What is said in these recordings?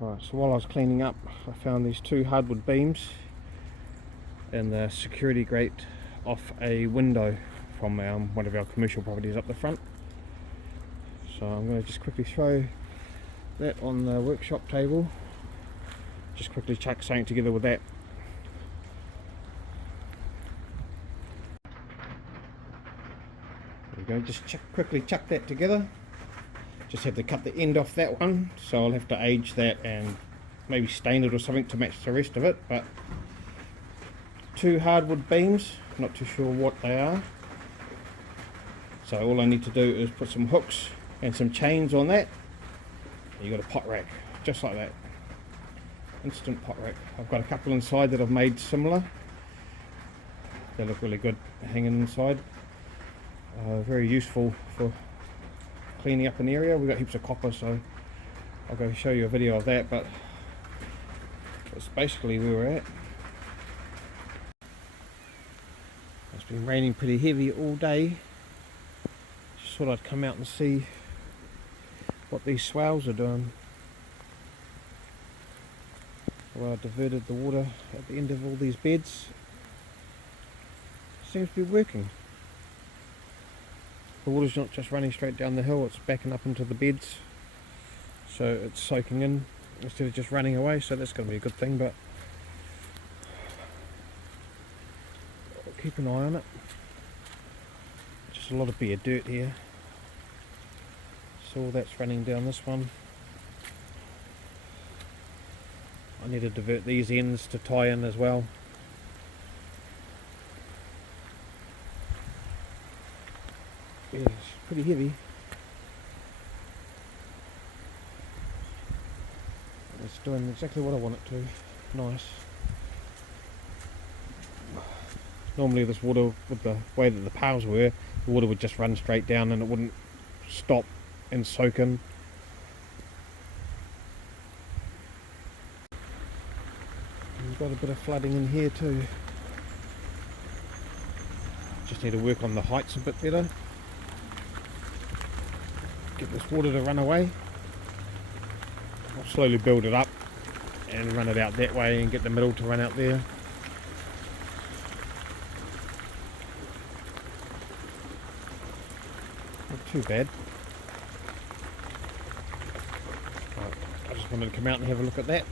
Right, so while I was cleaning up, I found these two hardwood beams and the security grate off a window from one of our commercial properties up the front. So I'm going to just quickly throw that on the workshop table. Just quickly chuck something together with that. There we go, just quickly chuck that together. Just had to cut the end off that one, so I'll have to age that and maybe stain it or something to match the rest of it. But two hardwood beams, not too sure what they are. So all I need to do is put some hooks and some chains on that. You got a pot rack, just like that. Instant pot rack. I've got a couple inside that I've made similar. They look really good hanging inside. Very useful for cleaning up an area. We've got heaps of copper, so I'll go show you a video of that, but that's basically where we're at. It's been raining pretty heavy all day. Just thought I'd come out and see what these swales are doing. Well, I diverted the water at the end of all these beds. Seems to be working. The water's not just running straight down the hill, it's backing up into the beds, so it's soaking in instead of just running away, so that's going to be a good thing. But I'll keep an eye on it. Just a lot of bare dirt here, so all that's running down this one. I need to divert these ends to tie in as well. Yeah, it's pretty heavy. It's doing exactly what I want it to. Nice. Normally this water, with the way that the piles were, the water would just run straight down and it wouldn't stop and soak in. We've got a bit of flooding in here too. Just need to work on the heights a bit better. Get this water to run away. I'll slowly build it up and run it out that way and get the middle to run out there. Not too bad. Right, I just wanted to come out and have a look at that,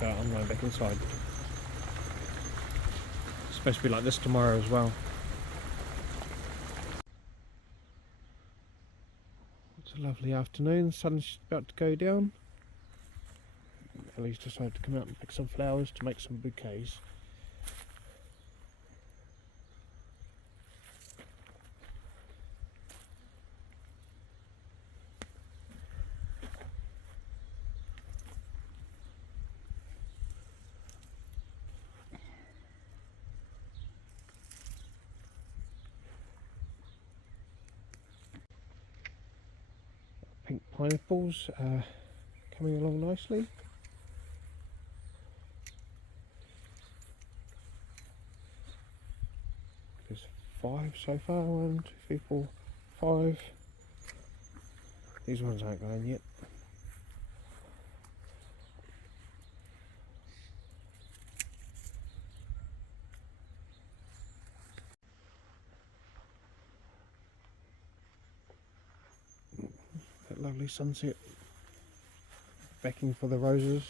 so I'm going back inside. It's supposed to be like this tomorrow as well. It's a lovely afternoon, the sun's about to go down. Ellie's decided to come out and pick some flowers to make some bouquets. Pink pineapples are coming along nicely. There's 5 so far. 1, 2, 3, 4, 5. These ones aren't going yet. That lovely sunset backing for the roses.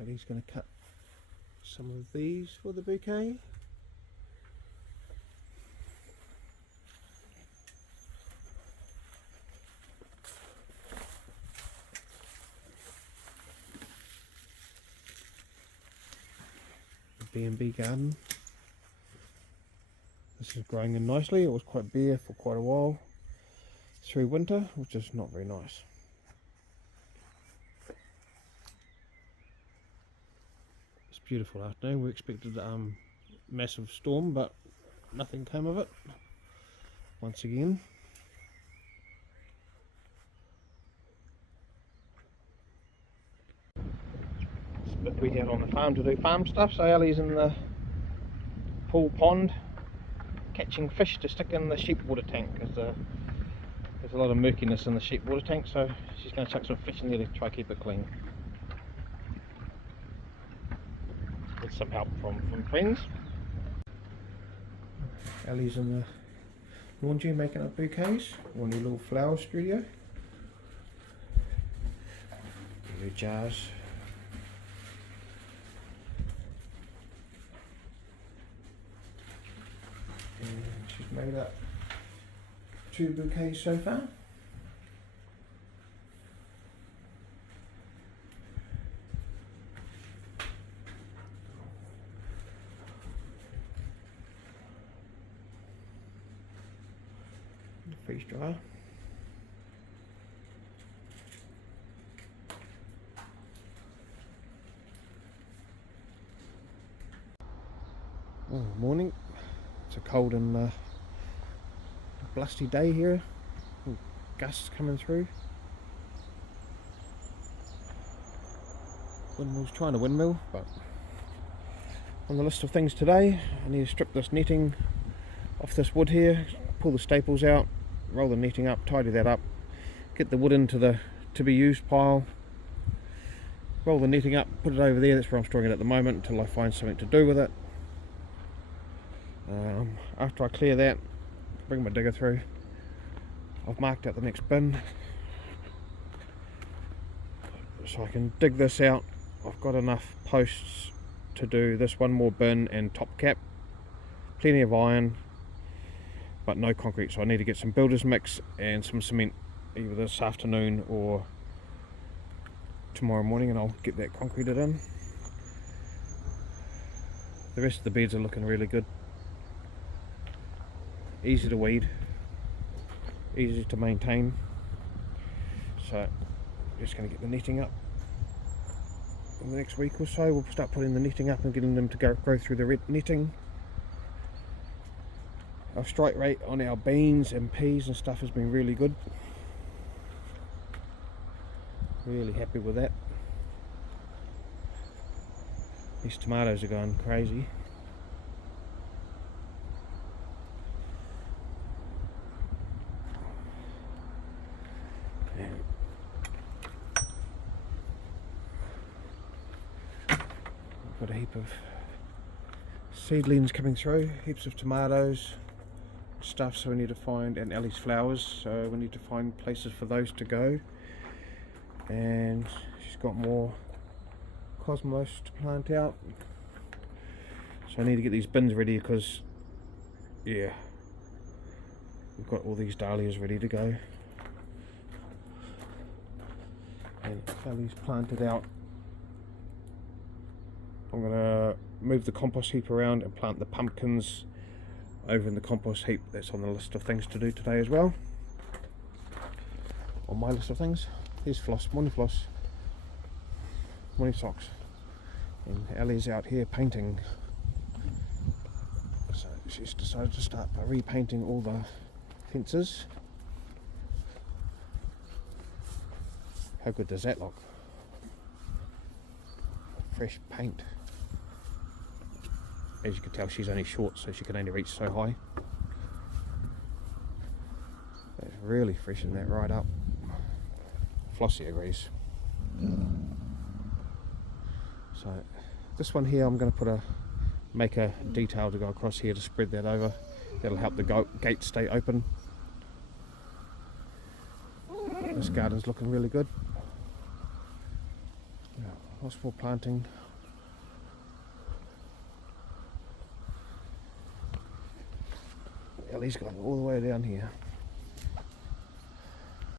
Ellie's going to cut some of these for the bouquet. B&B garden. This is growing in nicely. It was quite bare for quite a while through winter, which is not very nice. It's a beautiful afternoon. We expected a massive storm, but nothing came of it. Once again. But we're out on the farm to do farm stuff, so Ellie's in the pool pond catching fish to stick in the sheep water tank, because there's a lot of murkiness in the sheep water tank, so she's going to chuck some fish in there to try keep it clean. With some help from friends. Ellie's in the laundry making up bouquets, or new little flower studio. New jars. And she's made up 2 bouquets so far. Freeze dryer. Oh, morning. It's a cold and blusty day here. Gusts coming through. Windmill's trying to windmill, but on the list of things today, I need to strip this netting off this wood here, pull the staples out, roll the netting up, tidy that up, get the wood into the to be used pile, roll the netting up, put it over there. That's where I'm storing it at the moment until I find something to do with it. After I clear that, bring my digger through. I've marked out the next bin so I can dig this out. I've got enough posts to do this one more bin and top cap, plenty of iron but no concrete, so I need to get some builder's mix and some cement either this afternoon or tomorrow morning, and I'll get that concreted in. The rest of the beds are looking really good. Easy to weed, easy to maintain, so just going to get the netting up in the next week or so. We'll start putting the netting up and getting them to go through the red netting. Our strike rate on our beans and peas and stuff has been really good. Really happy with that. These tomatoes are going crazy. Got a heap of seedlings coming through, heaps of tomatoes, stuff, so we need to find, and Ellie's flowers, so we need to find places for those to go. And she's got more cosmos to plant out, so I need to get these bins ready because, yeah, we've got all these dahlias ready to go. And Ellie's planted out. I'm going to move the compost heap around and plant the pumpkins over in the compost heap. That's on the list of things to do today as well. On my list of things. Here's Floss, morning Floss, morning Socks. And Ellie's out here painting. So she's decided to start by repainting all the fences. How good does that look? Fresh paint. As you can tell, she's only short, so she can only reach so high. That's really freshened that right up. Flossie agrees. So this one here, I'm going to make a detail to go across here to spread that over. That'll help the gate stay open. This garden's looking really good. Yeah, lots more planting. Ellie's gone all the way down here.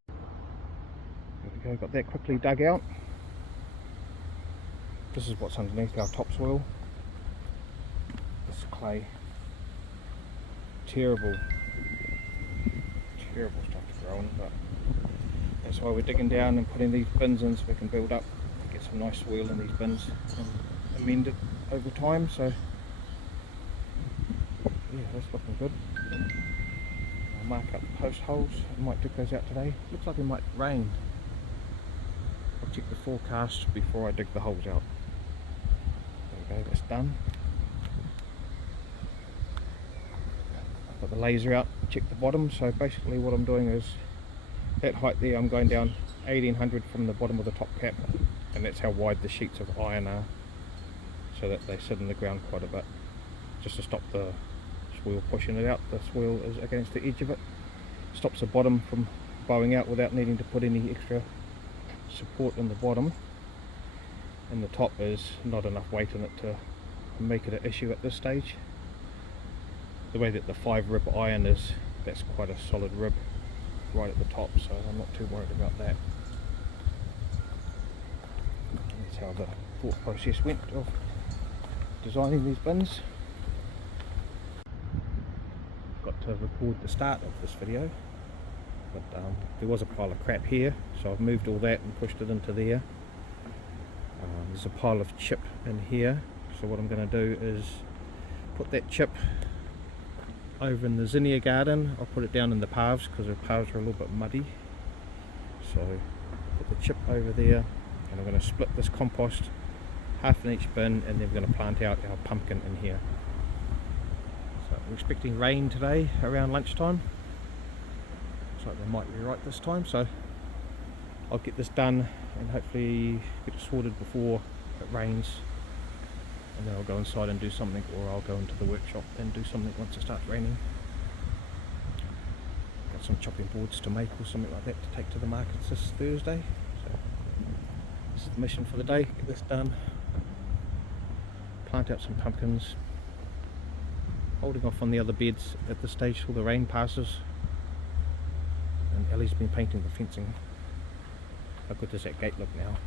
There we go, got that quickly dug out. This is what's underneath our topsoil. This clay. Terrible stuff to grow in, but that's why we're digging down and putting these bins in so we can build up, get some nice soil in these bins and amend it over time. So yeah, that's looking good. I'll mark up the post holes. I might dig those out today. Looks like it might rain. I'll check the forecast before I dig the holes out. There we go, that's done. got the laser out, check the bottom. So basically what I'm doing is, that height there, I'm going down 1800 from the bottom of the top cap, and that's how wide the sheets of iron are, so that they sit in the ground quite a bit, just to stop the swirl pushing it out. The swirl is against the edge of it, stops the bottom from bowing out without needing to put any extra support in the bottom, and the top is not enough weight in it to make it an issue at this stage. The way that the 5 rib iron is, that's quite a solid rib right at the top, so I'm not too worried about that. That's how the thought process went of designing these bins. Got to record the start of this video, but there was a pile of crap here, so I've moved all that and pushed it into there. There's a pile of chip in here, so what I'm going to do is put that chip over in the zinnia garden. I'll put it down in the paths because the paths are a little bit muddy, so put the chip over there, and I'm going to split this compost half in each bin, and then we're going to plant out our pumpkin in here. So we're expecting rain today around lunchtime. Looks like they might be right this time, so I'll get this done and hopefully get it sorted before it rains, and then I'll go inside and do something, or I'll go into the workshop and do something once it starts raining. Got some chopping boards to make or something like that to take to the markets this Thursday. So this is the mission for the day, get this done, plant out some pumpkins, holding off on the other beds at this stage till the rain passes. And Ellie's been painting the fencing. How good does that gate look now?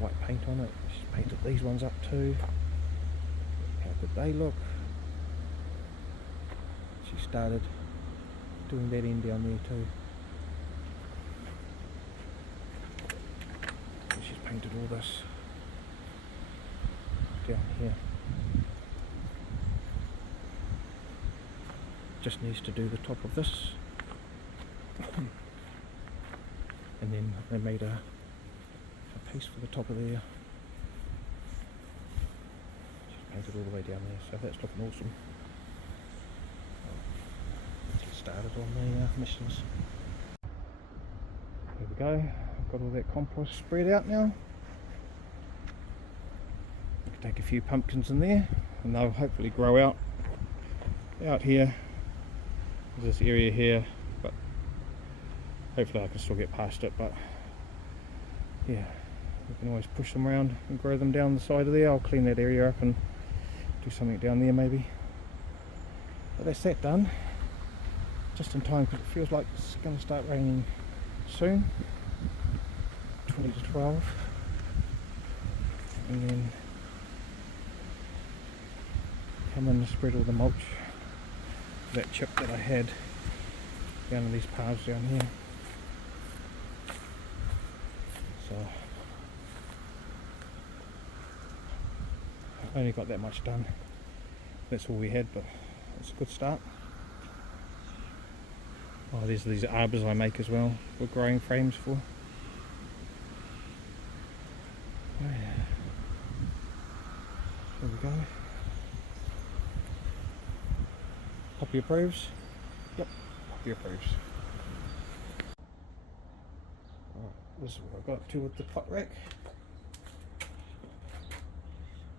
White paint on it. She's painted these ones up too. How good they look. She started doing that end down there too. So she's painted all this down here. Just needs to do the top of this. And then they made a piece for the top of there. She's painted all the way down there, so that's looking awesome. Let's get started on the missions. There we go, I've got all that compost spread out now. I can take a few pumpkins in there, and they'll hopefully grow out here. There's this area here, but hopefully I can still get past it, but yeah, we can always push them around and grow them down the side of there. I'll clean that area up and do something down there maybe. But that's that done, just in time, because it feels like it's going to start raining soon. 20 to 12, and then come in and spread all the mulch, that chip that I had down in these paths down here. So I only got that much done. That's all we had, but it's a good start. Oh, there's these arbors I make as well, with growing frames for. Oh yeah. There we go. Poppy approves. Yep, Poppy approves. This is what I got up to with the pot rack.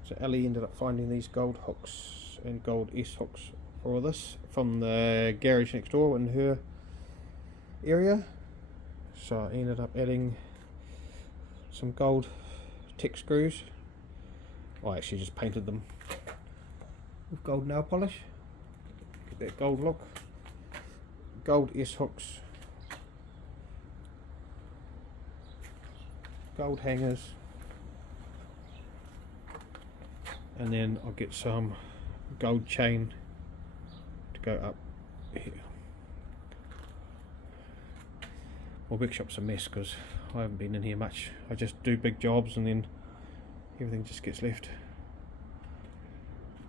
So Ellie ended up finding these gold hooks and gold S hooks for all this from the garage next door in her area. So I ended up adding some gold tech screws. I actually just painted them with gold nail polish. Get that gold look. Gold S hooks. Gold hangers, and then I'll get some gold chain to go up here. My workshop's a mess because I haven't been in here much. I just do big jobs and then everything just gets left.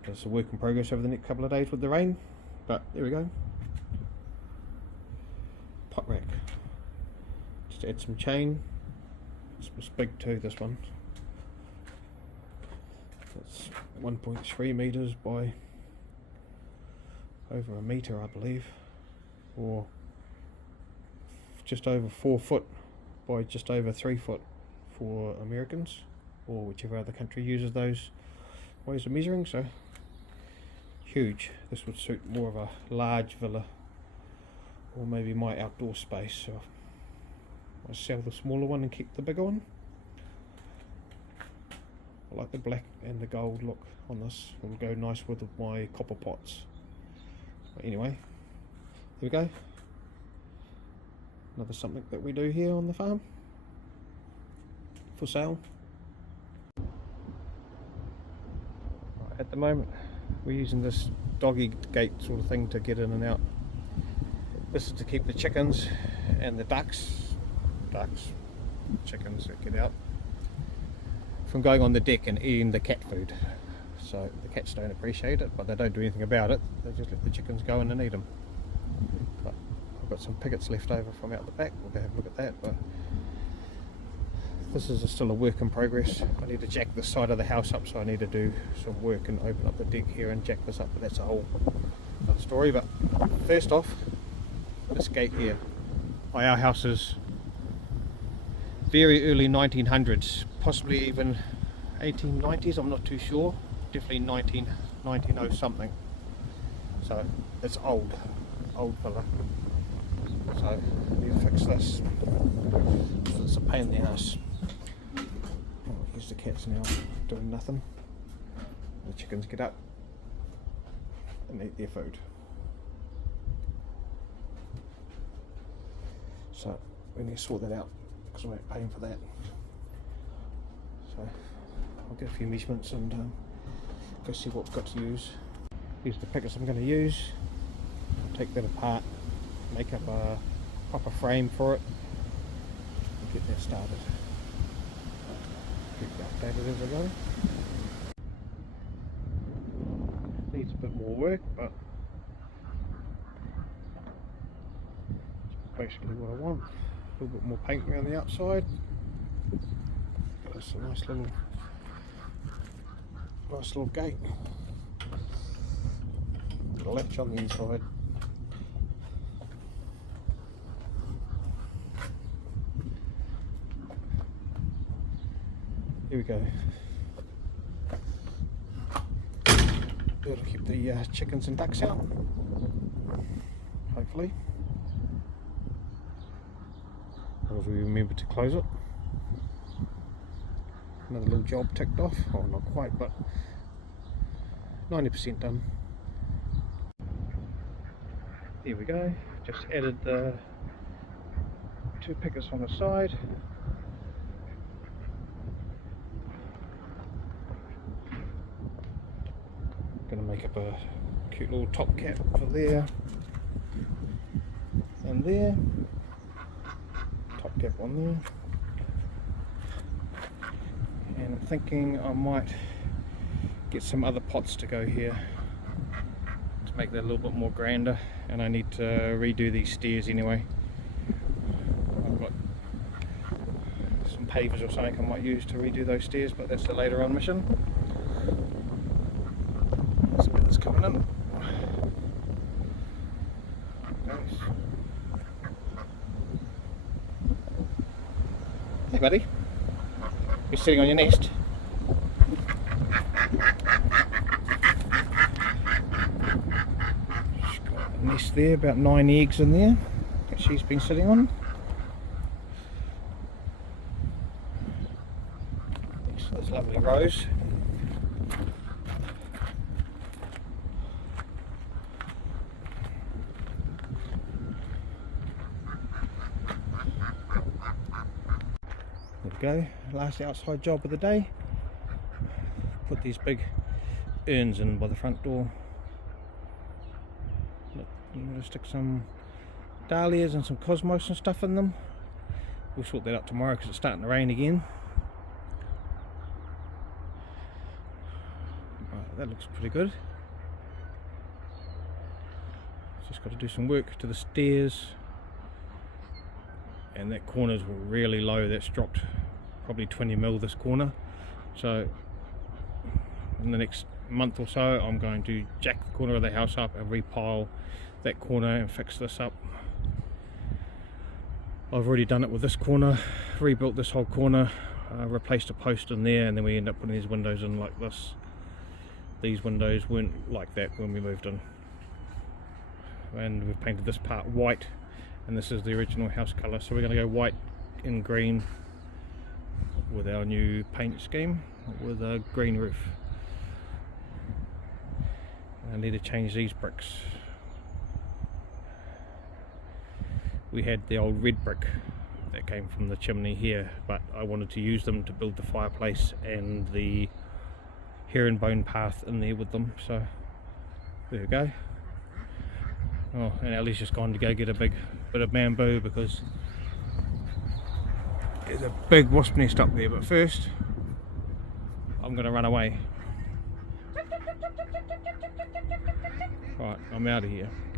It's a work in progress over the next couple of days with the rain, but there we go. Pot rack. Just add some chain. It's big too, this one. It's 1.3 meters by over a metre, I believe, or just over 4 foot by just over 3 foot for Americans, or whichever other country uses those ways of measuring. So huge. This would suit more of a large villa, or maybe my outdoor space. So I'll sell the smaller one and keep the bigger one. I like the black and the gold look on this. It will go nice with my copper pots. But anyway, here we go. Another something that we do here on the farm for sale. Right, at the moment we're using this doggy gate sort of thing to get in and out. This is to keep the chickens and the chickens that get out, from going on the deck and eating the cat food. So the cats don't appreciate it, but they don't do anything about it. They just let the chickens go in and eat them. But I've got some pickets left over from out the back. We'll go have a look at that. But this is still a work in progress. I need to jack this side of the house up, so I need to do some work and open up the deck here and jack this up, but that's a whole other story. But first off, this gate here. Our house is very early 1900s, possibly even 1890s, I'm not too sure. Definitely 1990 something. So it's old fella. So I need to fix this. It's a pain in the ass. Oh, here's the cats now doing nothing. The chickens get up and eat their food. So we need to sort that out, because we're paying for that. So I'll get a few measurements and go see what we've got to use. Here's the pickets I'm going to use. Take that apart, make up a proper frame for it, and get that started. Keep it updated as I go. Needs a bit more work, but basically what I want. A little bit more paint around the outside. That's a nice little gate. Got a latch on the inside. Here we go. That'll keep the chickens and ducks out, hopefully. As we remember to close it. Another little job ticked off. Oh, not quite, but 90% done. Here we go. Just added the 2 pickets on the side. Gonna make up a cute little top cap for there and there. Top cap on there. And I'm thinking I might get some other pots to go here to make that a little bit more grander, and I need to redo these stairs anyway. I've got some pavers or something I might use to redo those stairs, but that's a later on mission. Let's get this coming in. Nice. Hey buddy, you're sitting on your nest. She's got a nest there, about 9 eggs in there that she's been sitting on. Next to this lovely rose. There we go, last outside job of the day. Put these big urns in by the front door. I'm going to stick some dahlias and some cosmos and stuff in them. We'll sort that out tomorrow because it's starting to rain again. Right, that looks pretty good. Just got to do some work to the stairs. And that corner's really low, that's dropped probably 20 mil this corner. So in the next month or so I'm going to jack the corner of the house up and repile that corner and fix this up. I've already done it with this corner, rebuilt this whole corner, replaced a post in there, and then we end up putting these windows in like this. These windows weren't like that when we moved in. And we've painted this part white, and this is the original house colour, so we're going to go white and green with our new paint scheme with a green roof. I need to change these bricks. We had the old red brick that came from the chimney here, but I wanted to use them to build the fireplace and the herringbone path in there with them, so there we go. Oh, and Ellie's just gone to go get a big bit of bamboo because there's a big wasp nest up there, but first I'm going to run away. Right, I'm out of here.